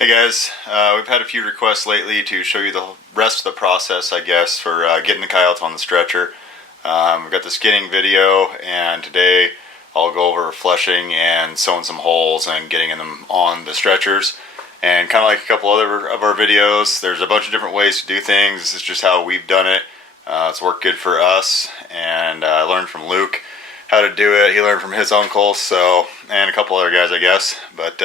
Hey guys, we've had a few requests lately to show you the rest of the process, I guess, for getting the coyotes on the stretcher. We've got the skinning video, and today I'll go over fleshing and sewing some holes and getting them on the stretchers. And kind of like a couple other of our videos, there's a bunch of different ways to do things. This is just how we've done it. It's worked good for us, and I learned from Luke how to do it. He learned from his uncle, and a couple other guys, I guess. But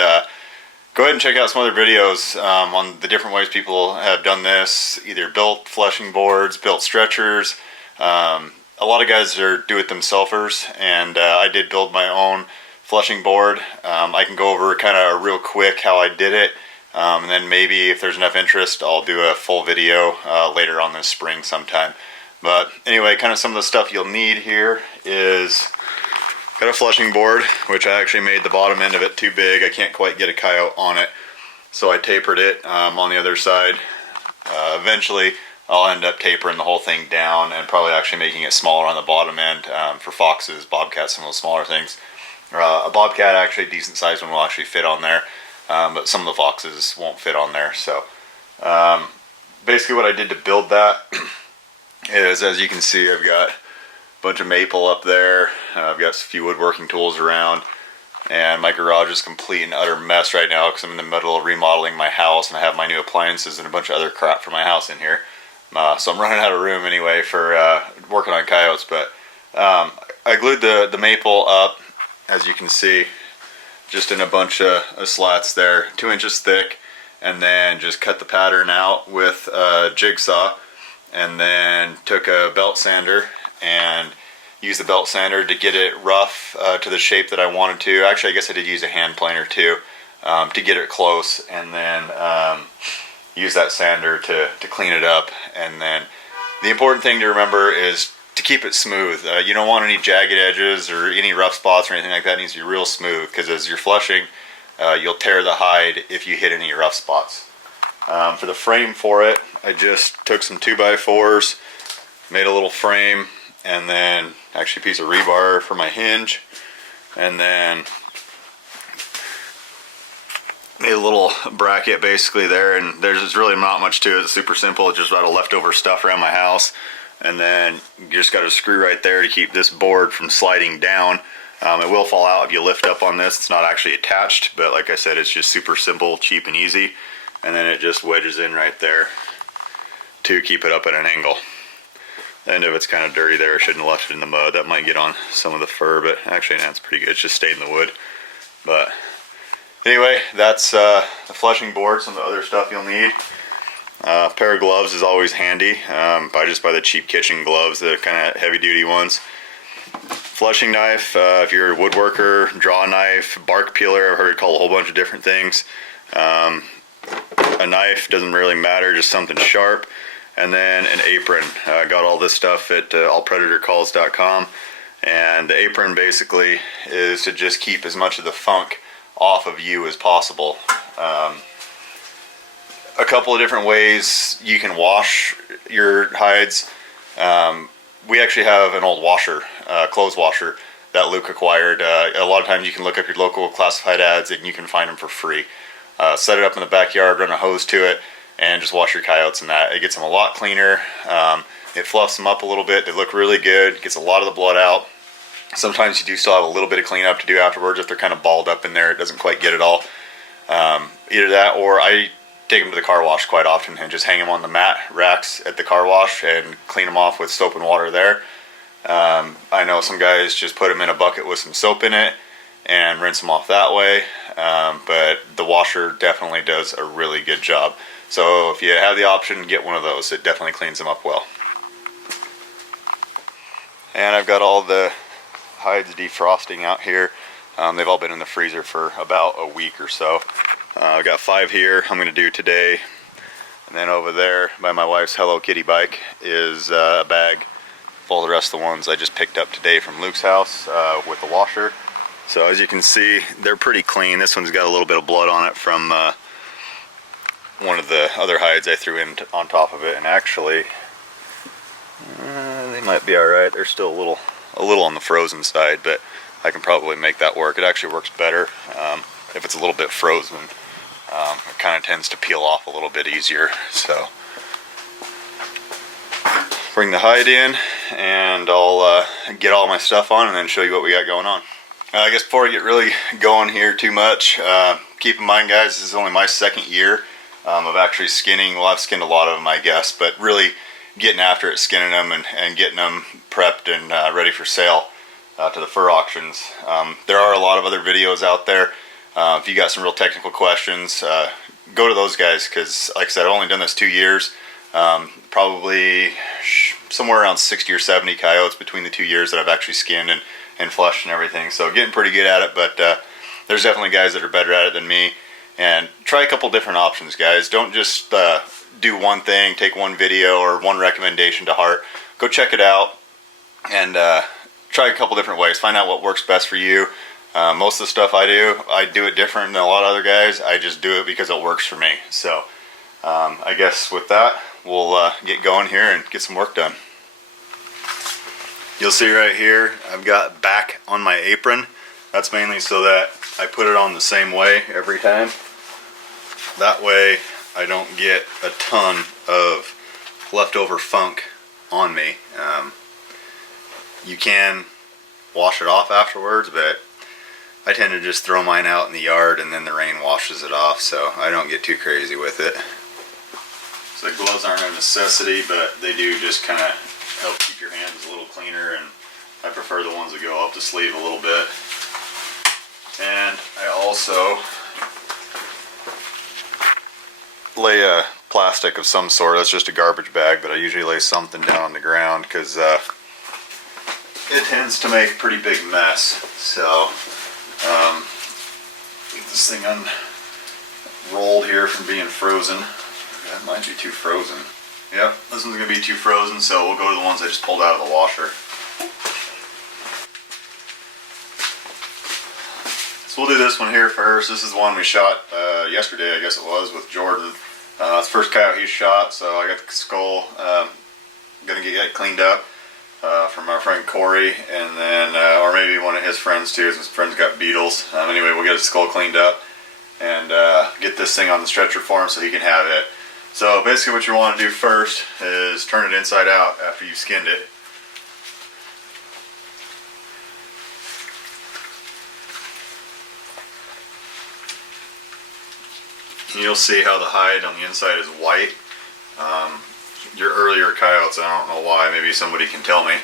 go ahead and check out some other videos on the different ways people have done this, either built fleshing boards, built stretchers. A lot of guys are do-it-themselfers, and I did build my own fleshing board. I can go over kind of real quick how I did it, and then maybe if there's enough interest, I'll do a full video later on this spring sometime. But anyway, kind of some of the stuff you'll need here is got a fleshing board, which I actually made the bottom end of it too big. I can't quite get a coyote on it, so I tapered it on the other side. Eventually, I'll end up tapering the whole thing down and probably actually making it smaller on the bottom end for foxes, bobcats, some of those smaller things. A bobcat, actually, a decent sized one, will actually fit on there, but some of the foxes won't fit on there. So basically what I did to build that is, as you can see, I've got a bunch of maple up there. I've got a few woodworking tools around, and my garage is complete and utter mess right now because I'm in the middle of remodeling my house, and I have my new appliances and a bunch of other crap for my house in here. So I'm running out of room anyway for working on coyotes, but I glued the maple up, as you can see, just in a bunch of slats there, 2 inches thick, and then just cut the pattern out with a jigsaw, and then took a belt sander and used the belt sander to get it rough to the shape that I wanted to. Actually, I guess I did use a hand planer too to get it close, and then use that sander to clean it up. And then the important thing to remember is to keep it smooth. You don't want any jagged edges or any rough spots or anything like that. It needs to be real smooth, because as you're fleshing, you'll tear the hide if you hit any rough spots. For the frame for it, I just took some 2x4s, made a little frame, and then actually a piece of rebar for my hinge, and then made a little bracket basically there. And there's really not much to it. It's super simple. It's just a lot of leftover stuff around my house, and then you just got a screw right there to keep this board from sliding down. It will fall out if you lift up on this. It's not actually attached, but like I said, it's just super simple, cheap, and easy. And then it just wedges in right there to keep it up at an angle. The end of it's kind of dirty there. I shouldn't have left it in the mud. That might get on some of the fur, but actually, no, it's pretty good. It's just stayed in the wood. But anyway, that's the fleshing board. Some of the other stuff you'll need. A pair of gloves is always handy. Just buy the cheap kitchen gloves, the kind of heavy-duty ones. Fleshing knife, if you're a woodworker, draw knife, bark peeler. I've heard it called a whole bunch of different things. A knife, doesn't really matter, just something sharp. And then an apron. I got all this stuff at allpredatorcalls.com. And the apron basically is to just keep as much of the funk off of you as possible. A couple of different ways you can wash your hides. We actually have an old washer, clothes washer, that Luke acquired. A lot of times you can look up your local classified ads and you can find them for free. Set it up in the backyard, run a hose to it, and just wash your coyotes in that. It gets them a lot cleaner. It fluffs them up a little bit. They look really good. Gets a lot of the blood out. Sometimes you do still have a little bit of cleanup to do afterwards if they're kind of balled up in there. It doesn't quite get it all. Either that, or I take them to the car wash quite often and just hang them on the mat racks at the car wash and clean them off with soap and water there. I know some guys just put them in a bucket with some soap in it and rinse them off that way. But the washer definitely does a really good job. So if you have the option, get one of those. It definitely cleans them up well. And I've got all the hides defrosting out here. They've all been in the freezer for about a week or so. I've got 5 here I'm going to do today. And then over there by my wife's Hello Kitty bike is a bag full of the rest of the ones I just picked up today from Luke's house with the washer. So as you can see, they're pretty clean. This one's got a little bit of blood on it from one of the other hides I threw in on top of it. And actually, they might be alright. They're still a little on the frozen side, but I can probably make that work. It actually works better if it's a little bit frozen. it kind of tends to peel off a little bit easier. So bring the hide in, and I'll get all my stuff on and then show you what we got going on. I guess before I get really going here too much, keep in mind, guys, this is only my second year of actually skinning. Well, I've skinned a lot of them, I guess, but really getting after it, skinning them and getting them prepped and ready for sale to the fur auctions. There are a lot of other videos out there. If you got some real technical questions, go to those guys, because like I said, I've only done this 2 years. Probably somewhere around 60 or 70 coyotes between the 2 years that I've actually skinned and flushed and everything. So getting pretty good at it, but there's definitely guys that are better at it than me. And try a couple different options, guys. Don't just do one thing, take one video or one recommendation to heart. Go check it out and try a couple different ways. Find out what works best for you. Most of the stuff I do it different than a lot of other guys. I just do it because it works for me. So I guess with that, we'll get going here and get some work done. You'll see right here, I've got back on my apron. That's mainly so that I put it on the same way every time. That way I don't get a ton of leftover funk on me. You can wash it off afterwards, but I tend to just throw mine out in the yard and then the rain washes it off, so I don't get too crazy with it. So gloves aren't a necessity, but they do just kind of help keep your hands a little cleaner, and I prefer the ones that go up the sleeve a little bit. And I also lay a plastic of some sort. That's just a garbage bag, but I usually lay something down on the ground because it tends to make a pretty big mess. So get this thing unrolled here from being frozen. That might be too frozen. Yep, this one's going to be too frozen, so we'll go to the ones I just pulled out of the washer. So we'll do this one here first. This is the one we shot yesterday, I guess it was, with Jordan. It's the first coyote he shot, so I got the skull. Going to get that cleaned up from our friend Corey, and then, or maybe one of his friends too. His friend's got beetles. Anyway, we'll get his skull cleaned up and get this thing on the stretcher for him so he can have it. So basically what you want to do first is turn it inside out after you've skinned it. And you'll see how the hide on the inside is white. Your earlier coyotes, I don't know why, maybe somebody can tell me,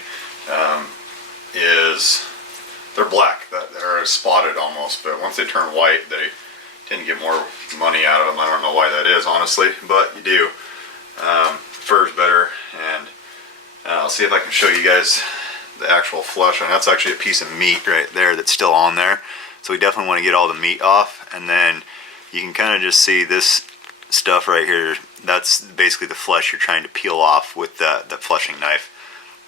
they're black. They're spotted almost, but once they turn white, they tend to get more money out of them. I don't know why that is, honestly, but you do. Fur's better, and I'll see if I can show you guys the actual flesh. And that's actually a piece of meat right there that's still on there. So we definitely want to get all the meat off, and then you can kind of just see this stuff right here. That's basically the flesh you're trying to peel off with the flushing knife.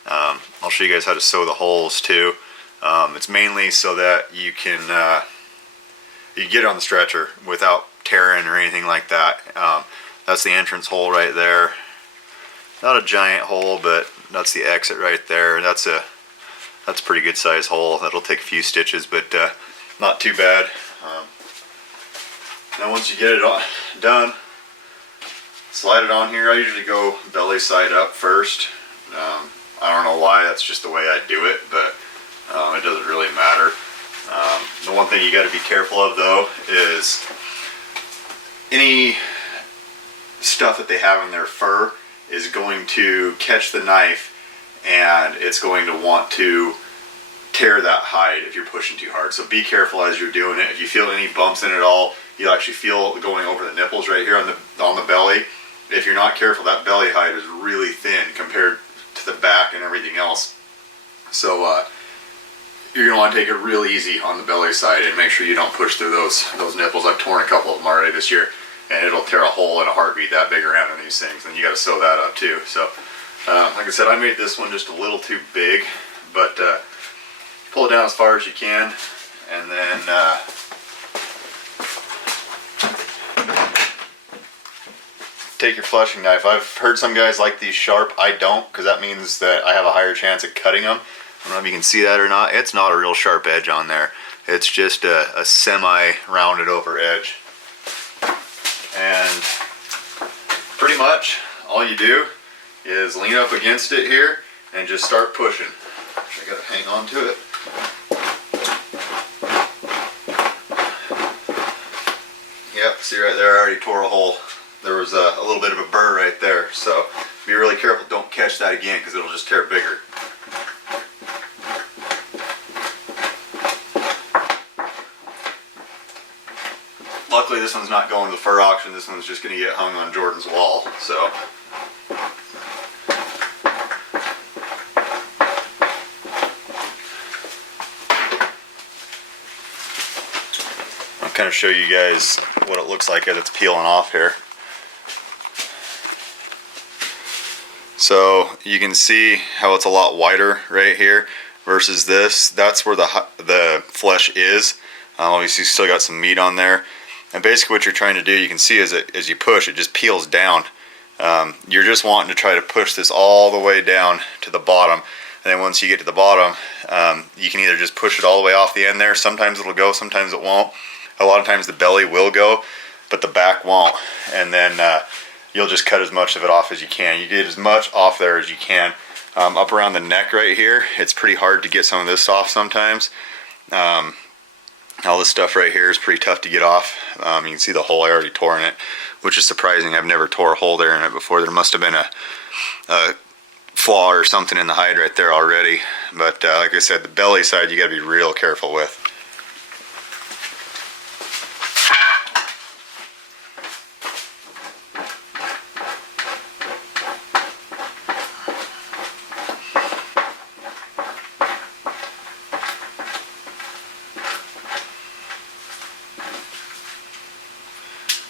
I'll show you guys how to sew the holes too. It's mainly so that you can you get it on the stretcher without tearing or anything like that. That's the entrance hole right there. Not a giant hole, but that's the exit right there. That's a pretty good size hole. That'll take a few stitches, but not too bad. Now once you get it all done, slide it on here. I usually go belly side up first. I don't know why, that's just the way I do it, but it doesn't really matter. The one thing you got to be careful of though is any stuff that they have in their fur is going to catch the knife, and it's going to want to tear that hide if you're pushing too hard. So be careful as you're doing it. If you feel any bumps in it at all, you'll actually feel going over the nipples right here on the belly. If you're not careful, that belly hide is really thin compared to the back and everything else. So you're going to want to take it real easy on the belly side and make sure you don't push through those nipples. I've torn a couple of them already this year, and it'll tear a hole in a heartbeat that big around in these things, and you got to sew that up too. So like I said, I made this one just a little too big, but pull it down as far as you can, and then take your flushing knife. I've heard some guys like these sharp. I don't, because that means that I have a higher chance of cutting them. I don't know if you can see that or not. It's not a real sharp edge on there. It's just a semi-rounded over edge. And pretty much all you do is lean up against it here and just start pushing. I gotta hang on to it. Yep, see right there, I already tore a hole. There was a little bit of a burr right there, so be really careful, don't catch that again because it'll just tear bigger. Luckily this one's not going to the fur auction, this one's just going to get hung on Jordan's wall, so. I'll kind of show you guys what it looks like as it's peeling off here. So you can see how it's a lot wider right here versus this. That's where the flesh is. Obviously you still got some meat on there. And basically what you're trying to do, you can see as you push, it just peels down. You're just wanting to try to push this all the way down to the bottom. And then once you get to the bottom, you can either just push it all the way off the end there. Sometimes it'll go, sometimes it won't. A lot of times the belly will go, but the back won't. And then you'll just cut as much of it off as you can. You get as much off there as you can. Up around the neck right here, it's pretty hard to get some of this off sometimes. All this stuff right here is pretty tough to get off. You can see the hole I already tore in it, which is surprising. I've never tore a hole there in it before. There must have been a flaw or something in the hide right there already. But like I said, the belly side you got to be real careful with.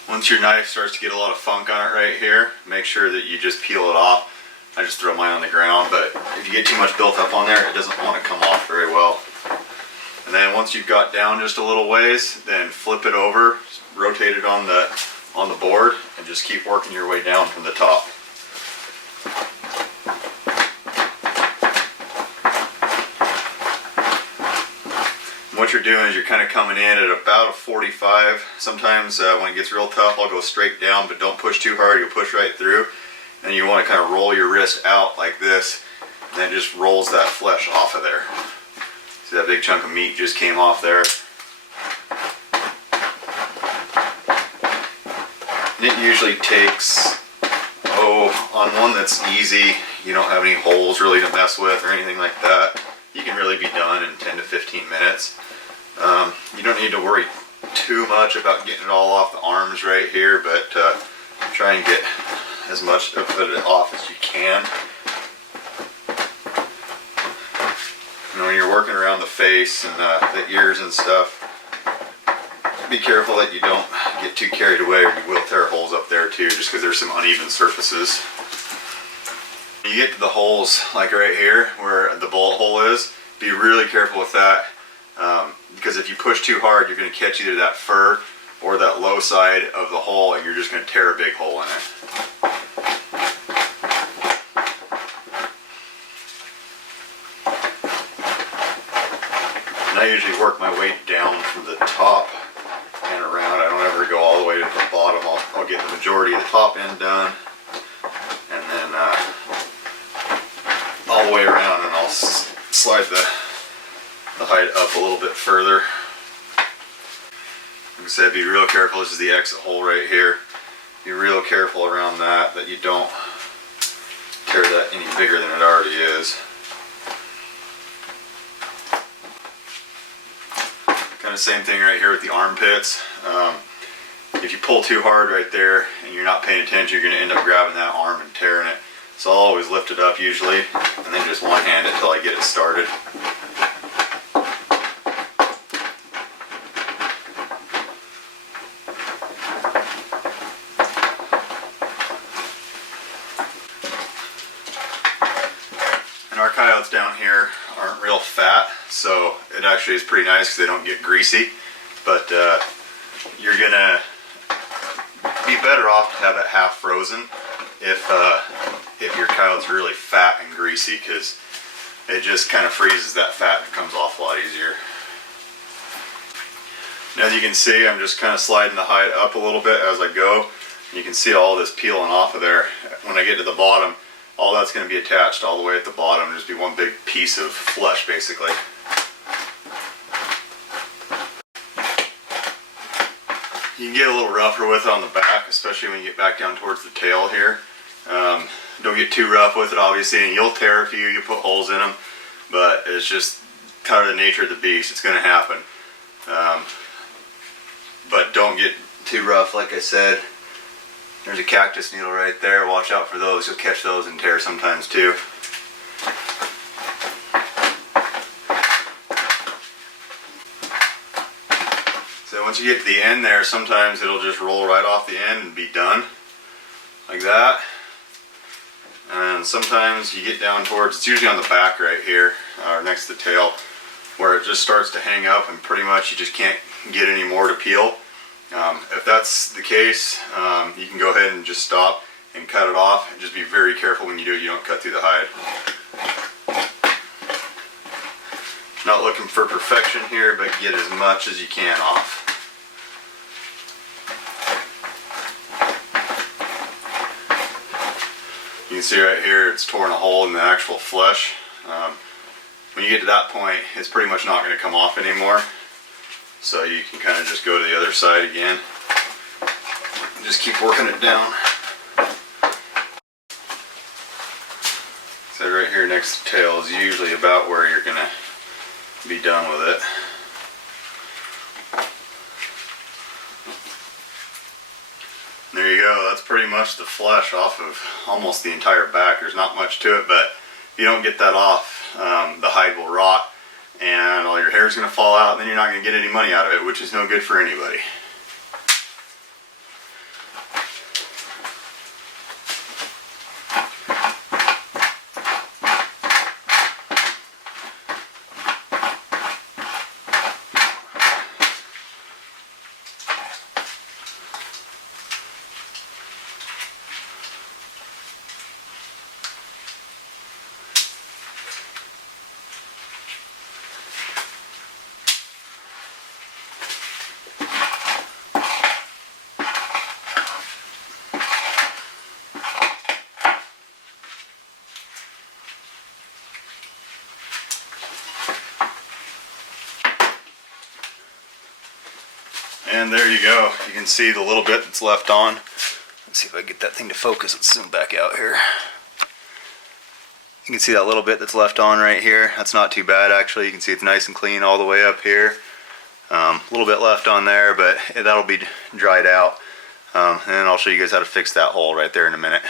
Once your knife starts to get a lot of funk on it right here, make sure that you just peel it off. I just throw mine on the ground, but if you get too much built up on there, it doesn't want to come off very well. And then once you've got down just a little ways, then flip it over, rotate it on the board, and just keep working your way down from the top. What you're doing is you're kind of coming in at about a 45. Sometimes when it gets real tough, I'll go straight down, but don't push too hard, you'll push right through. And you want to kind of roll your wrist out like this, and then it just rolls that flesh off of there. See that big chunk of meat just came off there. And it usually takes, on one that's easy, you don't have any holes really to mess with or anything like that, you can really be done in 10 to 15 minutes. You don't need to worry too much about getting it all off the arms right here, but try and get as much of it off as you can. You know, when you're working around the face and the ears and stuff, be careful that you don't get too carried away, or you will tear holes up there too, just because there's some uneven surfaces. When you get to the holes, like right here where the bullet hole is, be really careful with that, because if you push too hard, you're going to catch either that fur or that low side of the hole, and you're just going to tear a big hole in it. And I usually work my way down from the top and around. I don't ever go all the way to the bottom. I'll get the majority of the top end done, and then all the way around, and I'll slide the hide up a little bit further. Like I said, be real careful. This is the exit hole right here. Be real careful around that you don't tear that any bigger than it already is. Kind of same thing right here with the armpits. If you pull too hard right there and you're not paying attention, you're going to end up grabbing that arm and tearing it. So I'll always lift it up usually, and then just one hand it until I get it started. And our coyotes down here aren't real fat, so it actually is pretty nice because they don't get greasy. But you're gonna be better off to have it half frozen if your coyote's really fat and greasy, because it just kind of freezes that fat and it comes off a lot easier. And as you can see, I'm just kind of sliding the hide up a little bit as I go. You can see all this peeling off of there. When I get to the bottom, all that's going to be attached all the way at the bottom. Just be one big piece of flesh, basically. You can get a little rougher with it on the back, especially when you get back down towards the tail here. Don't get too rough with it, obviously, and you'll tear a few, you put holes in them, but it's just kind of the nature of the beast. It's going to happen. But don't get too rough, like I said. There's a cactus needle right there. Watch out for those. You'll catch those and tear sometimes too. So once you get to the end there, sometimes it'll just roll right off the end and be done. Like that. And sometimes you get down towards, it's usually on the back right here, or next to the tail, where it just starts to hang up and pretty much you just can't get any more to peel. If that's the case, you can go ahead and just stop and cut it off. And just be very careful when you do it, you don't cut through the hide. Not looking for perfection here, but get as much as you can off. You can see right here it's torn a hole in the actual flesh. When you get to that point, it's pretty much not going to come off anymore. So you can kind of just go to the other side again. And just keep working it down. So right here next to the tail is usually about where you're going to be done with it. There you go. That's pretty much the flesh off of almost the entire back. There's not much to it, but if you don't get that off, the hide will rot and all your hair is going to fall out, and then you're not going to get any money out of it, which is no good for anybody. And there you go. You can see the little bit that's left on. Let's see if I can get that thing to focus. Let's zoom back out here. You can see that little bit that's left on right here. That's not too bad, actually. You can see it's nice and clean all the way up here. A little bit left on there, but that'll be dried out. And then I'll show you guys how to fix that hole right there in a minute.